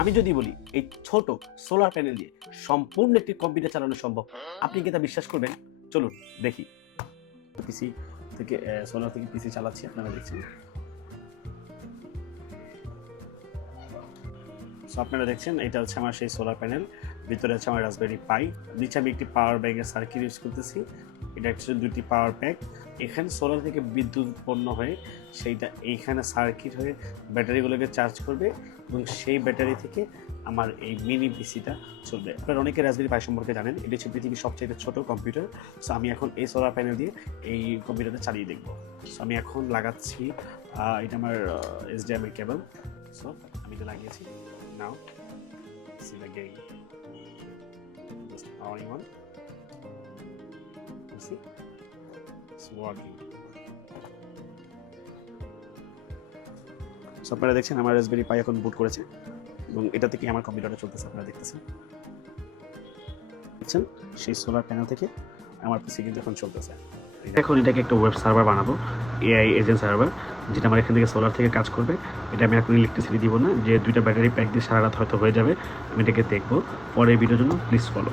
আমি যদি বলি এই ছোট সোলার প্যানেল দিয়ে সম্পূর্ণ একটি কম্পিউটার চালানো সম্ভব, আপনি কি তা বিশ্বাস করবেন? চলুন দেখি। পিসি থেকে সোলার থেকে পিসি চালাচ্ছি, আপনারা দেখছেন। সো আপনারা দেখছেন এটা হচ্ছে আমার সেই সোলার প্যানেল, ভিতরে আছে আমার রাসবেরি পাই, নিচে আমি একটি পাওয়ার ব্যাংকের সার্কিট ইউজ করতেছি। এটা হচ্ছে দুটি পাওয়ার প্যাক। এখানে সোলার থেকে বিদ্যুৎ উৎপন্ন হয়ে সেইটা এইখানে সার্কিট হয়ে ব্যাটারিগুলোকে চার্জ করবে এবং সেই ব্যাটারি থেকে আমার এই মিনি পিসিটা চলবে। আপনারা অনেকে রাসবেরি পাই সম্পর্কে জানেন, এটি হচ্ছে পৃথিবীর সবচেয়ে ছোট কম্পিউটার। সো আমি এখন এই সোলার প্যানেল দিয়ে এই কম্পিউটারটা চালিয়ে দেখব। সো আমি এখন লাগাচ্ছি, এটা আমার HDMI কেবল। সো আমি এটা লাগিয়েছি। Now, see the game. Just powering on. You see? It's working. So আপনারা দেখছেন আমার রাসবেরি পাই এখন বুট করেছে এবং এটা থেকে আমার কম্পিউটারটা চলতেছে, আপনারা দেখতেছেন। দেখছেন সেই সোলার প্যানেল থেকে আমার পিসি কিন্তু এখন চলতেছে। এখন এটাকে একটা ওয়েব সার্ভার বানাবো, এআই এজেন্ট সার্ভার, যেটা আমার এখান থেকে সোলার থেকে কাজ করবে। এটা আমি এখন ইলেকট্রিসিটি দিব না, যে দুইটা ব্যাটারি প্যাক দিয়ে সারা রাত হয়তো হয়ে যাবে। আমি এটাকে দেখবো। পরের ভিডিওর জন্য প্লিজ ফলো।